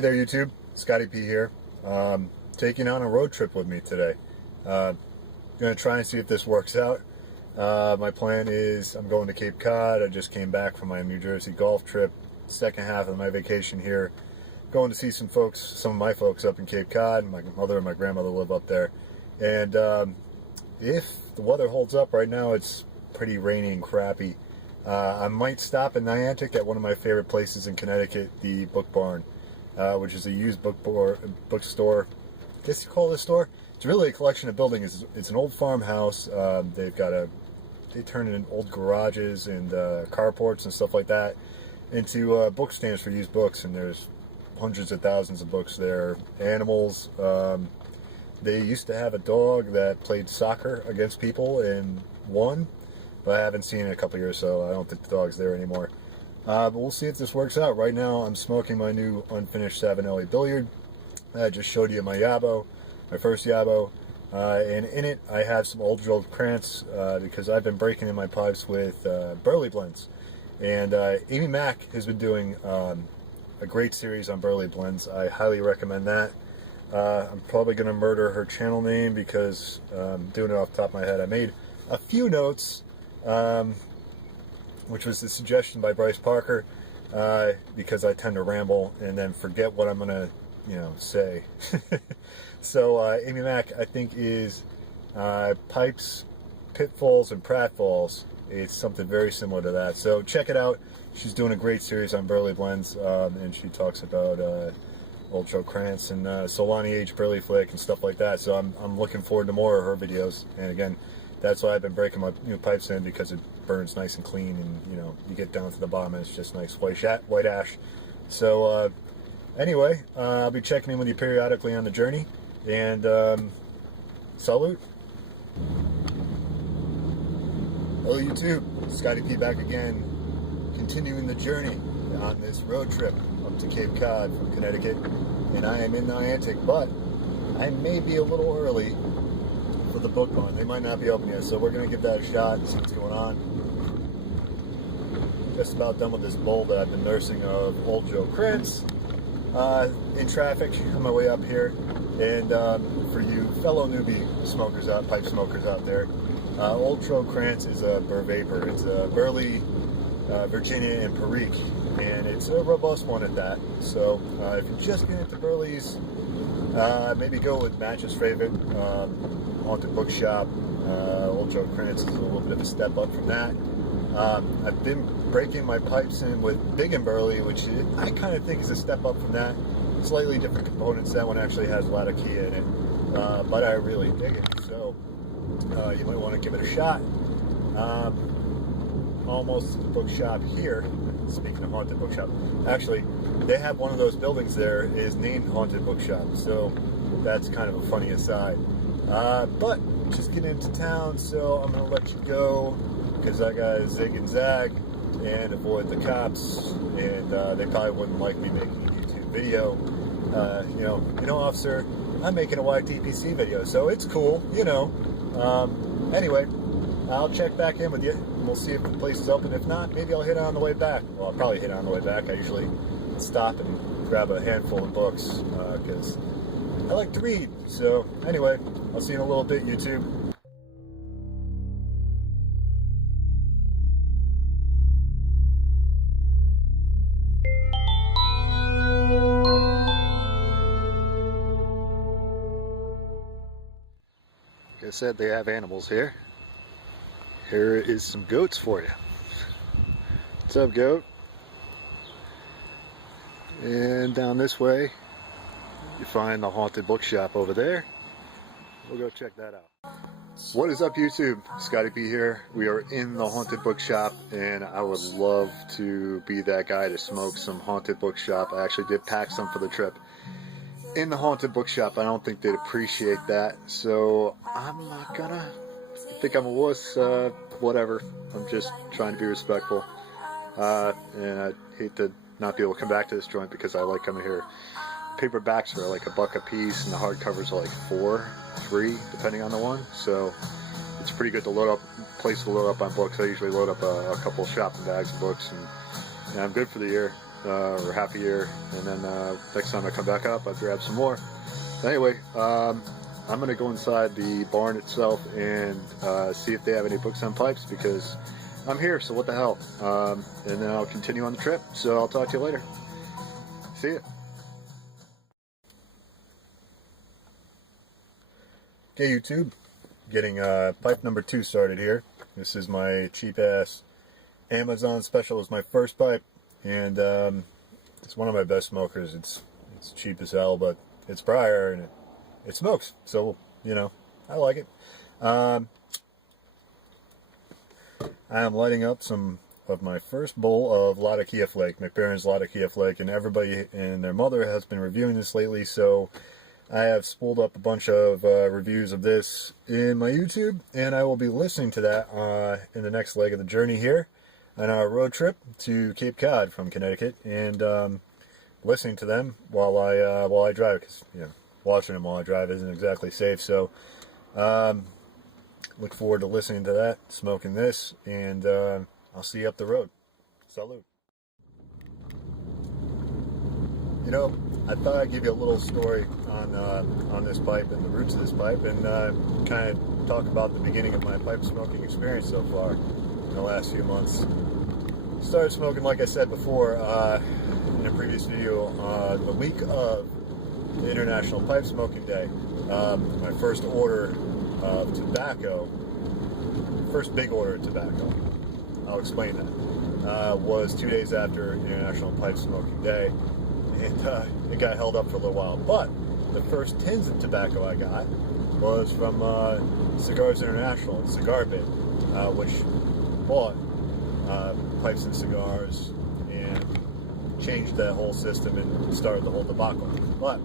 Hey there YouTube, Scotty P here, taking on a road trip with me today. Going to try and see if this works out. My plan is I'm going to Cape Cod. I just came back from my New Jersey golf trip, second half of my vacation here. Going to see some folks, some of my folks up in Cape Cod. My mother and my grandmother live up there. And if the weather holds up right now, it's pretty rainy and crappy. I might stop in Niantic at one of my favorite places in Connecticut, the Book Barn, which is a used bookstore. I guess you call it a store. It's really a collection of buildings. It's an old farmhouse. They turn in old garages and carports and stuff like that into book stands for used books, and there's hundreds of thousands of books there. Animals. They used to have a dog that played soccer against people and won, but I haven't seen it in a couple years, so I don't think the dog's there anymore. But we'll see if this works out. Right now, I'm smoking my new unfinished Savinelli billiard. I just showed you my Yabo, my first Yabo, and in it I have some Old Joe Krantz because I've been breaking in my pipes with Burley blends, and Amy Mack has been doing a great series on Burley blends. I highly recommend that. I'm probably going to murder her channel name because doing it off the top of my head. I made a few notes, which was a suggestion by Bryce Parker, because I tend to ramble and then forget what I'm going to, say. So Amy Mack, I think, is Pipes, Pitfalls, and Pratfalls. It's something very similar to that. So check it out. She's doing a great series on Burley blends, and she talks about Old Joe Krantz and Solani H. Burley Flick and stuff like that. So I'm looking forward to more of her videos. And again, that's why I've been breaking my new pipes in, because it burns nice and clean, and you get down to the bottom and it's just nice white ash. So anyway, I'll be checking in with you periodically on the journey, and salute. Hello YouTube, Scotty P back again, continuing the journey on this road trip up to Cape Cod from Connecticut, and I am in Niantic, but I may be a little early for the Book Barn. They might not be open yet, so we're going to give that a shot and see what's going on. Just about done with this bowl that I've been nursing of Old Joe Krantz in traffic on my way up here. And for you fellow newbie smokers pipe smokers out there, Old Joe Krantz is a Burr Vapor. It's a Burley, Virginia, and Perique, and it's a robust one at that. So if you're just getting into Burleys, maybe go with Match's favorite, Haunted Bookshop. Old Joe Krantz is a little bit of a step up from that. I've been breaking my pipes in with Big and Burley, which I kind of think is a step up from that. Slightly different components. That one actually has a lot of key in it, but I really dig it. So you might want to give it a shot. Almost to the bookshop here. Speaking of Haunted Bookshop, actually, they have one of those buildings there is named Haunted Bookshop, so that's kind of a funny aside. But just getting into town, so I'm going to let you go because I got to zig and zag and avoid the cops, and they probably wouldn't like me making a YouTube video. Officer, I'm making a YTPC video, so it's cool, Anyway, I'll check back in with you, and we'll see if the place is open. If not, maybe I'll hit it on the way back. Well, I'll probably hit it on the way back. I usually stop and grab a handful of books, because I like to read. So, anyway, I'll see you in a little bit, YouTube. Like I said, they have animals here. Here is some goats for you. What's up, goat? And down this way, you find the Haunted Bookshop over there. We'll go check that out. What is up, YouTube? Scotty P here. We are in the Haunted Bookshop, and I would love to be that guy to smoke some Haunted Bookshop. I actually did pack some for the trip. In the Haunted Bookshop, I don't think they'd appreciate that, so I'm not gonna. I think I'm a wuss, whatever. I'm just trying to be respectful, and I hate to not be able to come back to this joint because I like coming here. Paperbacks are like $1 a piece, and the hardcovers are like $3, depending on the one, so it's pretty good to load up, place to load up on books. I usually load up a couple shopping bags of books, and I'm good for the year. or half a year, and then next time I come back up, I'll grab some more. Anyway, I'm gonna go inside the barn itself and see if they have any books on pipes, because I'm here, so what the hell. And then I'll continue on the trip, so I'll talk to you later. See ya. Okay, YouTube, getting pipe number 2 started here. This is my cheap ass Amazon special. It's my first pipe, and it's one of my best smokers. It's cheap as hell, but it's briar and it smokes, so you know, I like it. I am lighting up some of my first bowl of Latakia Flake, McBaron's Latakia Flake, and everybody and their mother has been reviewing this lately, so I have spooled up a bunch of reviews of this in my YouTube, and I will be listening to that in the next leg of the journey here on our road trip to Cape Cod from Connecticut, and listening to them while I drive, because you know, watching them while I drive isn't exactly safe. So look forward to listening to that, smoking this, and I'll see you up the road. Salute. You know, I thought I'd give you a little story on this pipe and the roots of this pipe, and kind of talk about the beginning of my pipe smoking experience so far in the last few months. Started smoking, like I said before in a previous video, the week of the International Pipe Smoking Day. My first order of tobacco, first big order of tobacco, I'll explain that, was 2 days after International Pipe Smoking Day. And it got held up for a little while. But the first tins of tobacco I got was from Cigars International, Cigar Bit, which bought pipes and cigars and changed that whole system and started the whole debacle. But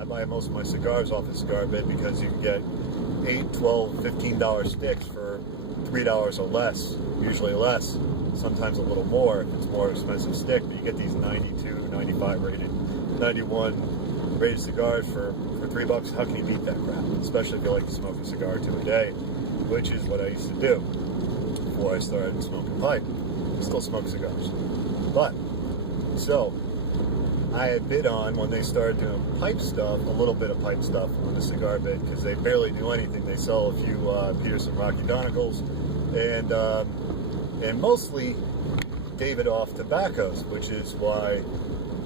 I buy most of my cigars off of Cigar Bit because you can get $8, $12, $15 sticks for $3 or less, usually less. Sometimes a little more if it's more expensive stick, but you get these 92, 95 rated, 91 rated cigars for $3. How can you beat that crap? Especially if you like to smoke a cigar or 2 a day, which is what I used to do before I started smoking pipe. I still smoke cigars. But, so, I had bid on, when they started doing pipe stuff, a little bit of pipe stuff on the Cigar Bit, because they barely do anything. They sell a few Peterson Rocky Donicals, and mostly Davidoff tobaccos, which is why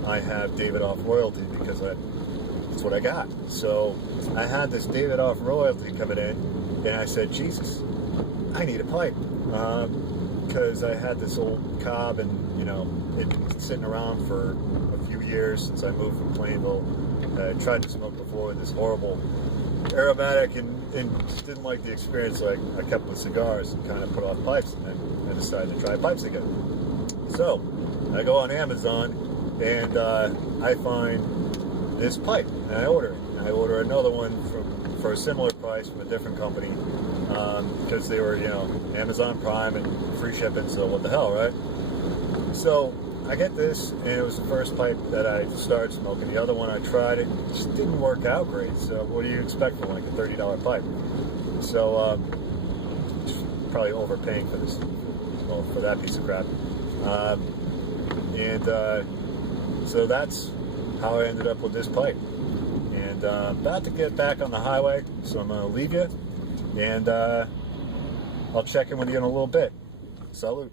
I have Davidoff royalty, because that's what I got. So I had this Davidoff royalty coming in, and I said, Jesus, I need a pipe, because I had this old Cobb, and you know, it'd been sitting around for a few years since I moved from Plainville. I tried to smoke before with this horrible aromatic, and just didn't like the experience, so I kept with cigars and kind of put off pipes, and then I decided to try pipes again. So I go on Amazon, and I find this pipe, and I order it. And I order another one for a similar price from a different company, because they were, you know, Amazon Prime and free shipping, so what the hell, right? So I get this, and it was the first pipe that I started smoking. The other one I tried, it just didn't work out great. So what do you expect from like a $30 pipe? So probably overpaying for this, well, for that piece of crap. So that's how I ended up with this pipe. And about to get back on the highway, so I'm gonna leave you, and I'll check in with you in a little bit. Salute.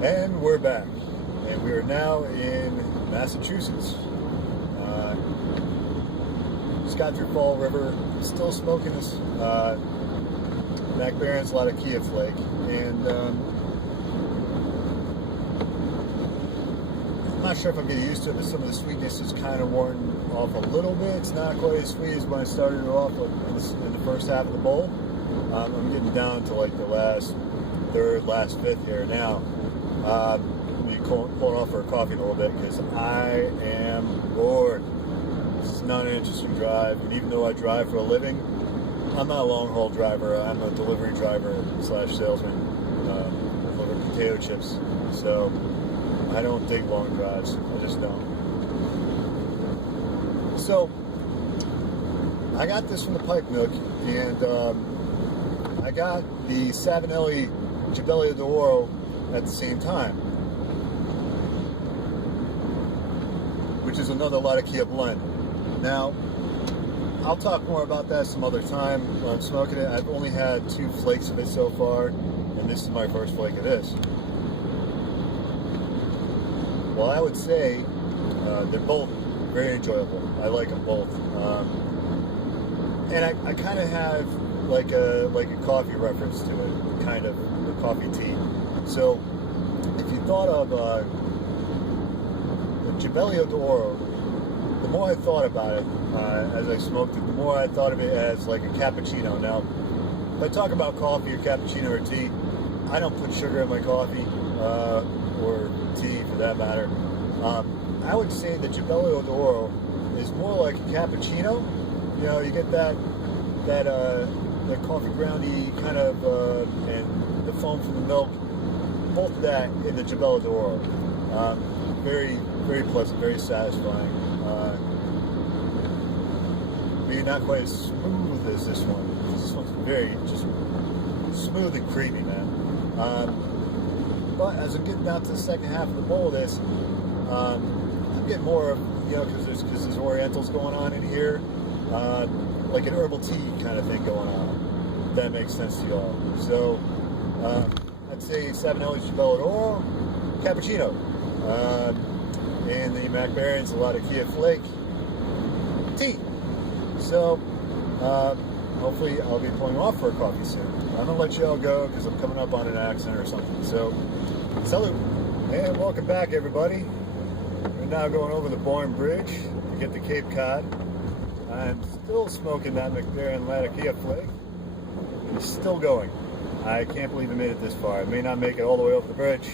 And we're back, and we are now in Massachusetts. Just got through Fall River, still smoking this McBaron's Latakia Flake, and I'm not sure if I'm getting used to it, but some of the sweetness is kind of worn off a little bit. It's not quite as sweet as when I started it off in the first half of the bowl. I'm getting down to like the last third, last fifth here now. I'm pulling off for a coffee in a little bit because I am bored. It's not an interesting drive. And even though I drive for a living, I'm not a long haul driver. I'm a delivery driver slash salesman. I deliver potato chips. So I don't take long drives. I just don't. So I got this from the Pipe Nook, and I got the Savinelli Gibelli d'Oro at the same time, which is another Latakia blend. Now, I'll talk more about that some other time when I'm smoking it. I've only had 2 flakes of it so far, and this is my first flake of this. Well, I would say they're both very enjoyable. I like them both. And I kind of have like a coffee reference to it, kind of a coffee tea. So if you thought of the Gibelli d'Oro, the more I thought about it as I smoked it, the more I thought of it as like a cappuccino. Now, if I talk about coffee or cappuccino or tea, I don't put sugar in my coffee or tea for that matter. I would say the Gibelli d'Oro is more like a cappuccino. You know, you get that coffee groundy kind of, and the foam from the milk, both of that in the Gibelli d'Oro. Very, very pleasant, very satisfying. Maybe not quite as smooth as this one. This one's very just smooth and creamy, man. But as I'm getting down to the second half of the bowl of this, I'm getting more of, you know, because there's Orientals going on in here, like an herbal tea kind of thing going on. If that makes sense to y'all. So I'd say Savinelli's Gibelli d'Oro, cappuccino, and the Mac Baron's Latakia flake tea. So hopefully I'll be pulling off for a coffee soon. I'm gonna let you all go because I'm coming up on an accident or something. So salute and welcome back, everybody. We're now going over the Bourne Bridge to get to Cape Cod. I'm still smoking that McBaron Latakia flake. It's still going. I can't believe I made it this far. I may not make it all the way over the bridge,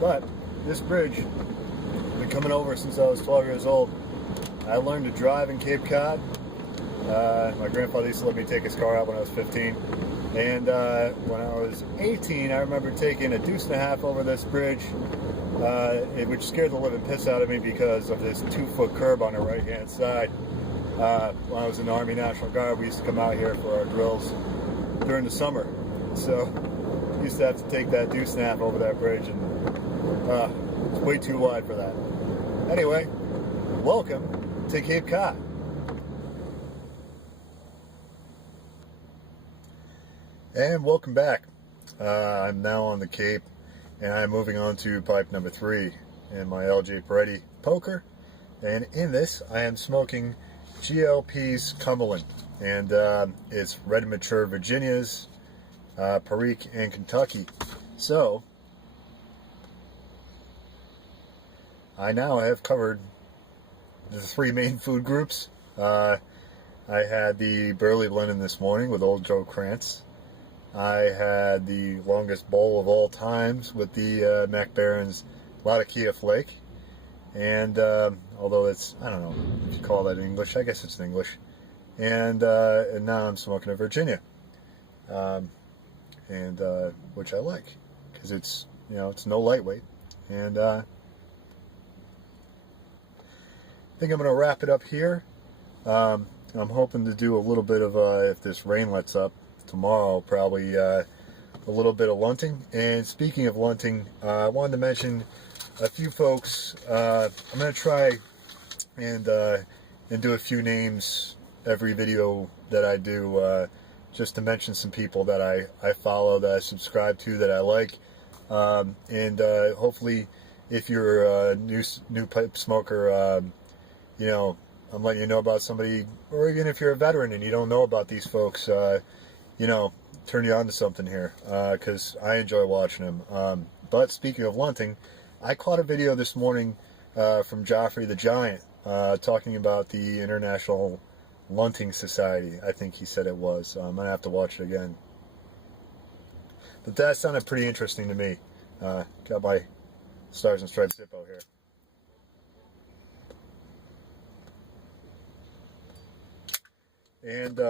but this bridge, I've been coming over since I was 12 years old. I learned to drive in Cape Cod. My grandfather used to let me take his car out when I was 15. And when I was 18, I remember taking a deuce and a half over this bridge, which scared the living piss out of me because of this 2-foot curb on the right-hand side. When I was in the Army National Guard, we used to come out here for our drills during the summer. So I used to have to take that deuce and a half over that bridge, and it's way too wide for that. Anyway, welcome to Cape Cod. And welcome back. I'm now on the Cape, and I'm moving on to pipe number 3 in my LJ Peretti poker. And in this, I am smoking GLP's Cumberland, and it's Red and Mature Virginias, Perique, and Kentucky. So I now have covered the 3 main food groups. I had the Burley blending this morning with Old Joe Krantz. I had the longest bowl of all times with the Mac Baron's Latakia flake. And although it's, I don't know if you call that English, I guess it's English. And now I'm smoking a Virginia, which I like because it's, you know, it's no lightweight. And I think I'm going to wrap it up here. I'm hoping to do a little bit of, if this rain lets up tomorrow, probably a little bit of lunting. And speaking of lunting, I wanted to mention a few folks. I'm going to try and do a few names every video that I do, just to mention some people that I follow, that I subscribe to, that I like. And hopefully, if you're a new pipe smoker, you know, I'm letting you know about somebody, or even if you're a veteran and you don't know about these folks, you know, turn you on to something here, because I enjoy watching them. But speaking of lunting, I caught a video this morning from Joffrey the Giant talking about the International Lunting Society. I think he said it was. I'm going to have to watch it again. But that sounded pretty interesting to me. Got my Stars and Stripes Zippo here. and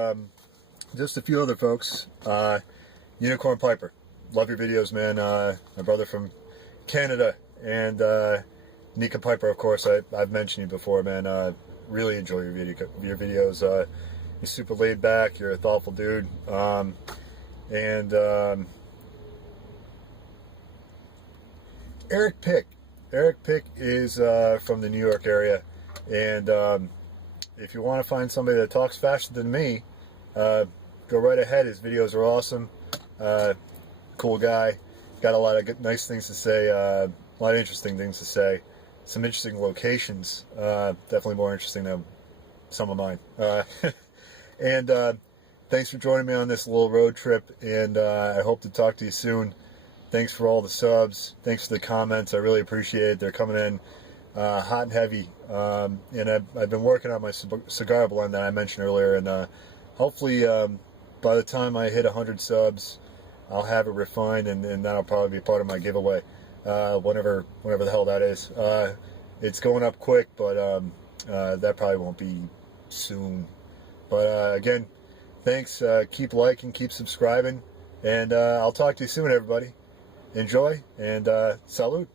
just a few other folks. Unicorn Piper, love your videos, man. My brother from Canada, and Nika Piper, of course. I've mentioned you before, man. Really enjoy your videos. You're super laid back. You're a thoughtful dude. Eric Pick. Eric Pick is from the New York area, and if you want to find somebody that talks faster than me, go right ahead. His videos are awesome. Cool guy. Got a lot of good, nice things to say. A lot of interesting things to say. Some interesting locations. Definitely more interesting than some of mine. And thanks for joining me on this little road trip, and I hope to talk to you soon. Thanks for all the subs. Thanks for the comments. I really appreciate it. They're coming in hot and heavy. And I've been working on my cigar blend that I mentioned earlier, and hopefully by the time I hit 100 subs, I'll have it refined, and that'll probably be part of my giveaway, whenever the hell that is. It's going up quick, but that probably won't be soon. But again, thanks. Keep liking, keep subscribing, and I'll talk to you soon, everybody. Enjoy, and salud.